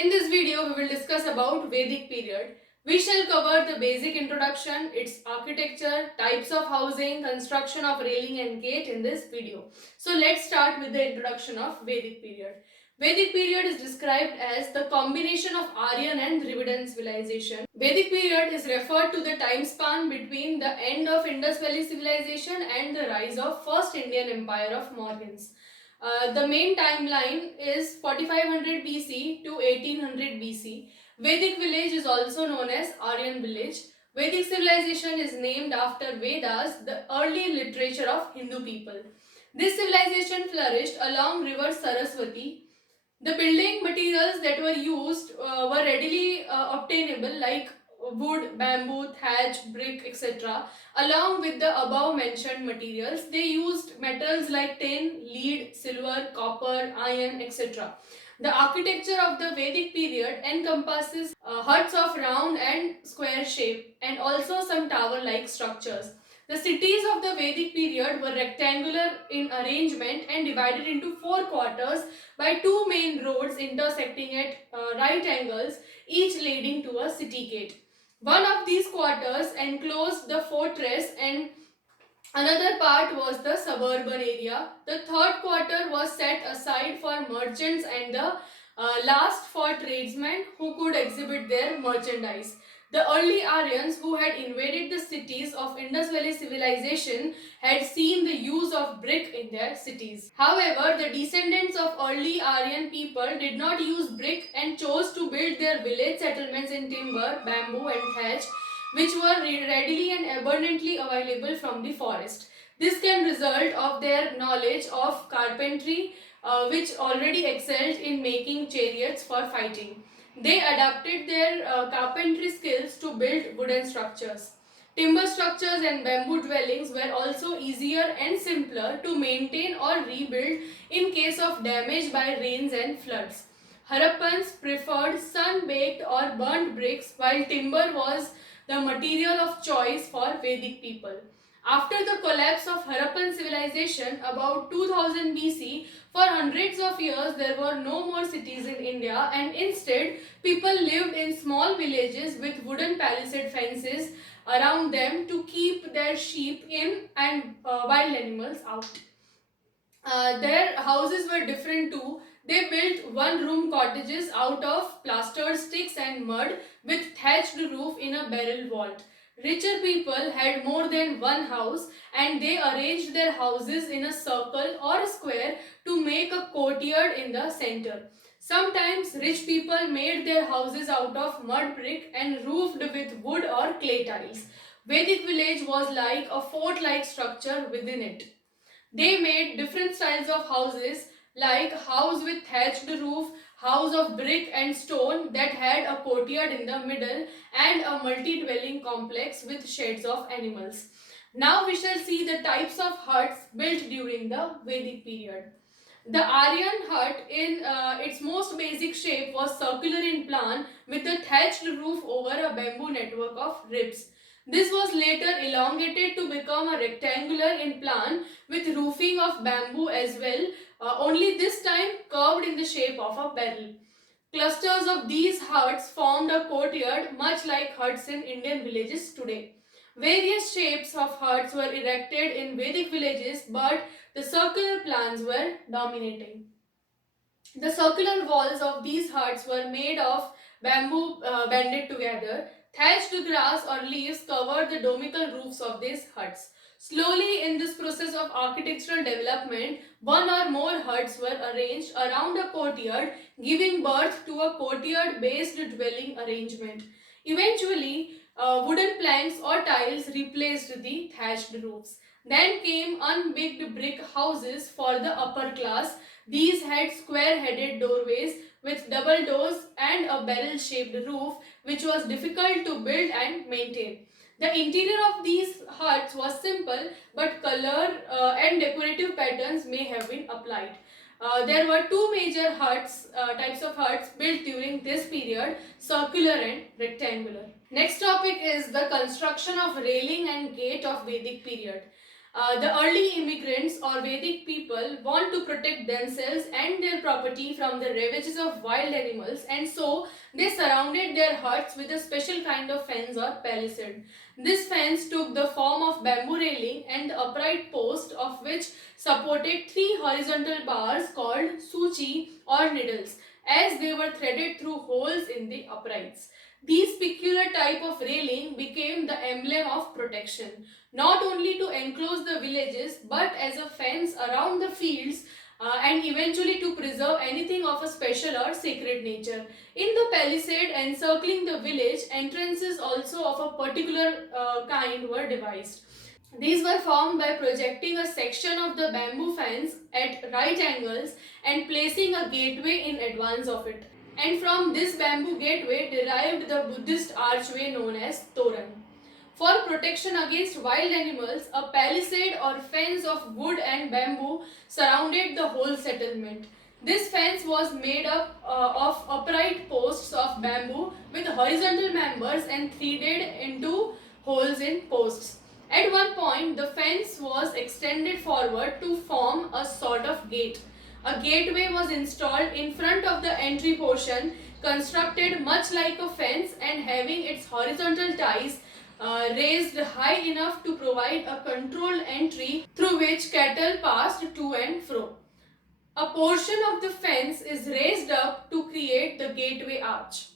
In this video, we will discuss about Vedic period. We shall cover the basic introduction, its architecture, types of housing, construction of railing and gate in this video. So let's start with the introduction of Vedic period. Vedic period is described as the combination of Aryan and Dravidian civilization. Vedic period is referred to the time span between the end of Indus Valley civilization and the rise of First Indian Empire of Mauryans. The main timeline is 4500 BC to 1800 BC. Vedic village is also known as Aryan village. Vedic civilization is named after Vedas, the early literature of Hindu people. This civilization flourished along river Saraswati. The building materials that were used were readily obtainable, like wood, bamboo, thatch, brick, etc. Along with the above mentioned materials, they used metals like tin, lead, silver, copper, iron, etc. The architecture of the Vedic period encompasses huts of round and square shape and also some tower-like structures. The cities of the Vedic period were rectangular in arrangement and divided into four quarters by two main roads intersecting at right angles, each leading to a city gate. One of these quarters enclosed the fortress and another part was the suburban area. The third quarter was set aside for merchants and the last for tradesmen who could exhibit their merchandise. The early Aryans who had invaded the cities of Indus Valley civilization had seen the use of brick in their cities. However, the descendants of early Aryan people did not use brick and chose to build their village settlements in timber, bamboo and thatch, which were readily and abundantly available from the forest. This can result of their knowledge of carpentry, which already excelled in making chariots for fighting. They adapted their carpentry skills to build wooden structures. Timber structures and bamboo dwellings were also easier and simpler to maintain or rebuild in case of damage by rains and floods. Harappans preferred sun-baked or burnt bricks, while timber was the material of choice for Vedic people. After the collapse of Harappan civilization about 2000 BC, for hundreds of years there were no more cities in India, and instead people lived in small villages with wooden palisade fences around them to keep their sheep in and wild animals out. Their houses were different too. They built one-room cottages out of plastered sticks and mud with thatched roof in a barrel vault. Richer people had more than one house and they arranged their houses in a circle or a square to make a courtyard in the center. Sometimes rich people made their houses out of mud brick and roofed with wood or clay tiles. Vedic village was like a fort-like structure within it. They made different styles of houses, like house with thatched roof, house of brick and stone that had a courtyard in the middle, and a multi-dwelling complex with sheds of animals. Now we shall see the types of huts built during the Vedic period. The Aryan hut in its most basic shape was circular in plan with a thatched roof over a bamboo network of ribs. This was later elongated to become a rectangular in plan with roofing of bamboo as well, only this time curved in the shape of a barrel. Clusters of these huts formed a courtyard much like huts in Indian villages today. Various shapes of huts were erected in Vedic villages, but the circular plans were dominating. The circular walls of these huts were made of bamboo banded together. Thatched grass or leaves covered the domical roofs of these huts. Slowly, in this process of architectural development, one or more huts were arranged around a courtyard, giving birth to a courtyard-based dwelling arrangement. Eventually, wooden planks or tiles replaced the thatched roofs. Then came unbricked brick houses for the upper class. These had square-headed doorways with double doors and a barrel-shaped roof, which was difficult to build and maintain. The interior of these huts was simple, but color and decorative patterns may have been applied. There were two major types of huts built during this period, circular and rectangular. Next topic is the construction of railing and gate of Vedic period. The early immigrants or Vedic people want to protect themselves and their property from the ravages of wild animals, and so they surrounded their huts with a special kind of fence or palisade. This fence took the form of bamboo railing and the upright post of which supported three horizontal bars called suchi or needles, as they were threaded through holes in the uprights. These peculiar type of railing became the emblem of protection, not only to enclose the villages but as a fence around the fields, and eventually to preserve anything of a special or sacred nature. In the palisade encircling the village, entrances also of a particular kind were devised. These were formed by projecting a section of the bamboo fence at right angles and placing a gateway in advance of it. And from this bamboo gateway derived the Buddhist archway known as Toran. For protection against wild animals, a palisade or fence of wood and bamboo surrounded the whole settlement. This fence was made up of upright posts of bamboo with horizontal members and threaded into holes in posts. At one point, the fence was extended forward to form a sort of gate. A gateway was installed in front of the entry portion, constructed much like a fence and having its horizontal ties raised high enough to provide a controlled entry through which cattle passed to and fro. A portion of the fence is raised up to create the gateway arch.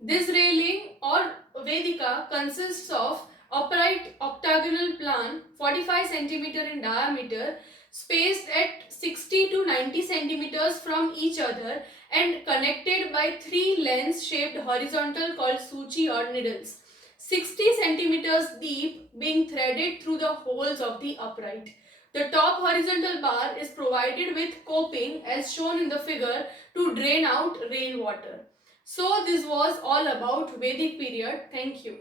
This railing or Vedika consists of upright octagonal plan 45 cm in diameter, spaced at 60 to 90 centimeters from each other and connected by three lens-shaped horizontal called suchi or needles, 60 centimeters deep, being threaded through the holes of the upright. The top horizontal bar is provided with coping as shown in the figure to drain out rainwater. So this was all about Vedic period. Thank you.